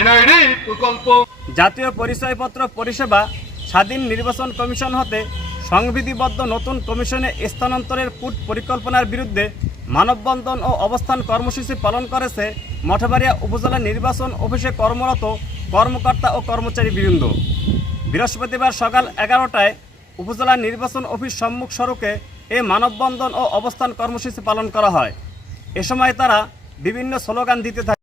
NID প্রকল্প। জাতীয় পরিচয়পত্র পরিষেবা স্বাধীন নির্বাচন কমিশন হতে সংবিধিবদ্ধ নতুন কমিশনে স্থানান্তরের পরিকল্পনার বিরুদ্ধে মানববন্ধন ও অবস্থান কর্মসূচি পালন করেছে মঠবাড়িয়া উপজেলা নির্বাচন অফিসে কর্মরত কর্মকর্তা ও কর্মচারীবৃন্দ। বৃহস্পতিবার সকাল 11টায় উপজেলা নির্বাচন অফিস সম্মুখ সড়কে এ মানববন্ধন ও অবস্থান কর্মসূচি পালন করা হয়। এ সময় তারা বিভিন্ন স্লোগান দিতে থাকে।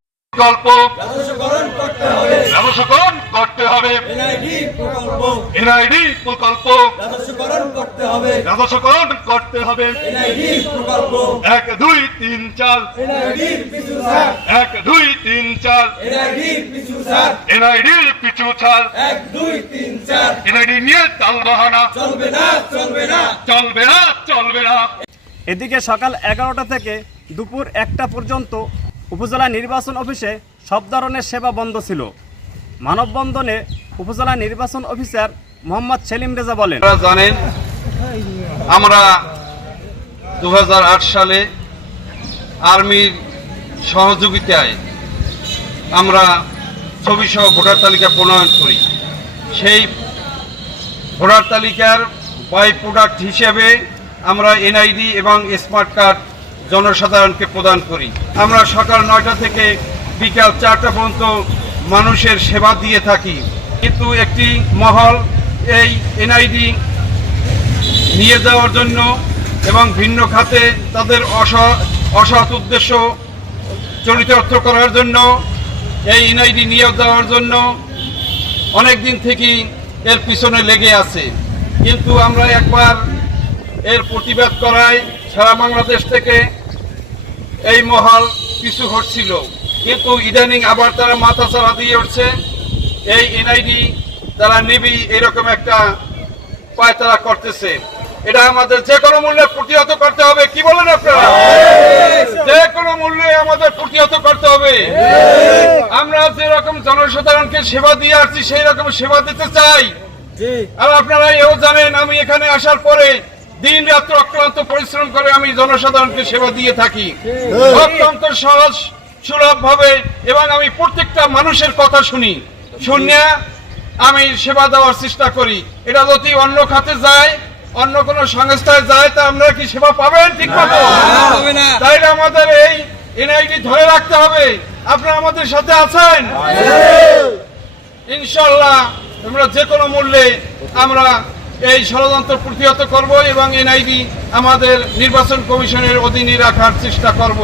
এনআইডি প্রকল্প রাজস্বকরণ করতে হবে। 1 2 3 4 1 2 3 4 এনআইডি পিছু ছাড়। 1 2 3 4 এনআইডি নিয়ে তালবাহানা চলবে না। এদিকে সকাল 11টা থেকে দুপুর 1টা পর্যন্ত উপজেলা নির্বাচন অফিসে সব ধরনের সেবা বন্ধ ছিল। মানববন্ধনে উপজেলা নির্বাচন অফিসার মোহাম্মদ সেলিম রেজা বলেন, আপনারা জানেন আমরা 2008 সালে আর্মির সহযোগিতায় আমরা ছবিসহ ভোটার তালিকা প্রণয়ন করি। সেই ভোটার তালিকার বাই প্রোডাক্ট হিসেবে আমরা এনআইডি এবং স্মার্ট কার্ড জনসাধারণকে প্রদান করি। আমরা সকাল 9টা থেকে বিকাল 4টা পর্যন্ত মানুষের সেবা দিয়ে থাকি। কিন্তু একটি মহল এই এনআইডি নিয়ে যাওয়ার জন্য এবং ভিন্ন খাতে তাদের অসৎ উদ্দেশ্য চরিতার্থ করার জন্য এই এনআইডি নিয়ে যাওয়ার জন্য অনেক দিন থেকেই এর পিছনে লেগে আছে। কিন্তু আমরা একবার এর প্রতিবাদ করায় সারা বাংলাদেশ থেকে এই মহল পিছু হটছিল, কিন্তু ইদানিং আবার তারা মাথা চাড়া দিয়ে উঠছে। এই এনআইডি তারা নিবি এরকম একটা পায়তারা করতেছে। এটা আমাদের যে কোনো মূল্যে প্রতিহত করতে হবে। কি বলেন আপনারা? যে কোনো মূল্যে আমাদের প্রতিহত করতে হবে। আমরা যেরকম জনসাধারণকে সেবা দিয়ে আসছি সেই রকম সেবা দিতে চাই। আর আপনারা এও জানেন আমি এখানে আসার পরে দিন রাত্র অক্লান্ত পরিশ্রম করে আমি জনসাধারণকে সেবা দিয়ে থাকি অত্যন্ত সহজ সুলভ ভাবে, এবং আমি প্রত্যেকটা মানুষের কথা শুনি আমি সেবা দেওয়ার চেষ্টা করি। এটা যদি অন্য খাতে যায়, অন্য কোনো সংস্থায় যায়, তা আমরা কি সেবা পাবেন? ঠিক মতো তাই আমাদের এই এনআইডি ধরে রাখতে হবে। আপনারা আমাদের সাথে আছেন? ইনশাআল্লাহ আমরা যে কোনো মূল্যে আমরা এই ষড়যন্ত্র প্রতিহত করব এবং এনআইডি আমাদের নির্বাচন কমিশনের অধীনে রাখার চেষ্টা করব।